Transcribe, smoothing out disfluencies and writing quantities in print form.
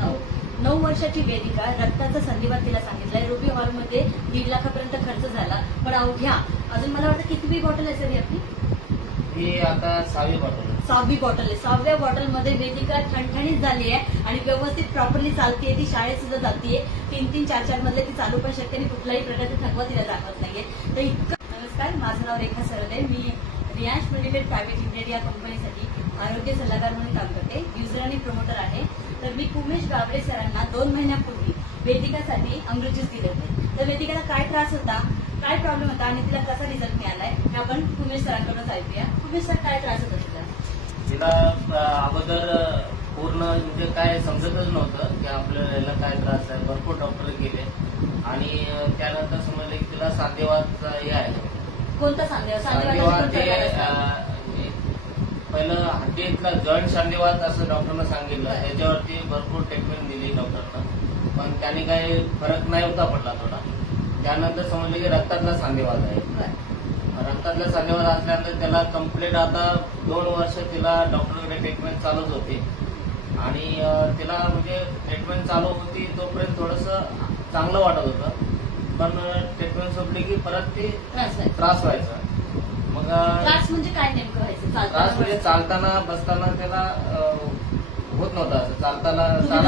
9 वर्षाची वेदिका, रक्ताचा संधिवात तिला सांगितलाय. रुबी हॉलमध्ये 1.5 लाखापर्यंत खर्च झाला. पण अवघ्या अजून मला वाटतं कितवी बॉटल असेल ही आपली? ही आता 6वी बॉटल आहे. 6वी बॉटल आहे. 6व्या बॉटलमध्ये वेदिका ठणठणीत झाली आहे आणि व्यवस्थित प्रॉपरली चालते. ती शाळेत सुद्धा जाते. 3-3, 4-4 मधले ती चालू पण शकते आणि कुठलाही प्रकारचा थकवा तिला जाणवत नाहीये. तर इतकं. नमस्कार, माझं नाव रेखा सरदे. मी रियांश मेडिकेट प्रायव्हेट लिमिटेड या कंपनीसाठी आरोग्य सल्लागार म्हणून काम करते. युजर आणि प्रमोटर आहे. तर मी उमेश गावडे सरांना 2 महिन्यापूर्वी वेदिकासाठी अमृत ज्यूस दिले होते. तर वेदिकाला काय त्रास होता, काय प्रॉब्लेम होता आणि तिला कसा रिझल्ट मिळालाय हे आपण उमेश सरांकडून ऐकूया. उमेश सर, काय त्रास होता तुला? तिला अगोदर पूर्ण म्हणजे काय समजतच नव्हतं की आपल्याला याला काय त्रास आहे. भरपूर डॉक्टर गेले आणि त्यानंतर समजले की तिला सांधेवातचा हे आहे. कोणता सांधेवात? सांधेवात हे पहिलं हड्डीतला जॉईंट सांधेवात असं डॉक्टरनं सांगितलं. त्याच्यावरती भरपूर ट्रीटमेंट दिली डॉक्टरनं, पण त्याने काही फरक नाही होता पडला थोडा. त्यानंतर समजलं की रक्तातला सांधेवात आहे. रक्तातला सांधेवात असल्यानंतर त्याला कम्प्लीट आता 2 वर्ष तिला डॉक्टरकडे ट्रीटमेंट चालूच होती आणि तिला म्हणजे ट्रीटमेंट चालू होती तोपर्यंत थोडंसं चांगलं वाटत होतं, पण ट्रीटमेंट संपली की परत ती त्रास व्हायचा. मग त्रास म्हणजे काय नेमकं व्हायचं? त्रास म्हणजे चालताना बसताना त्याला होत नव्हता. असं चालताना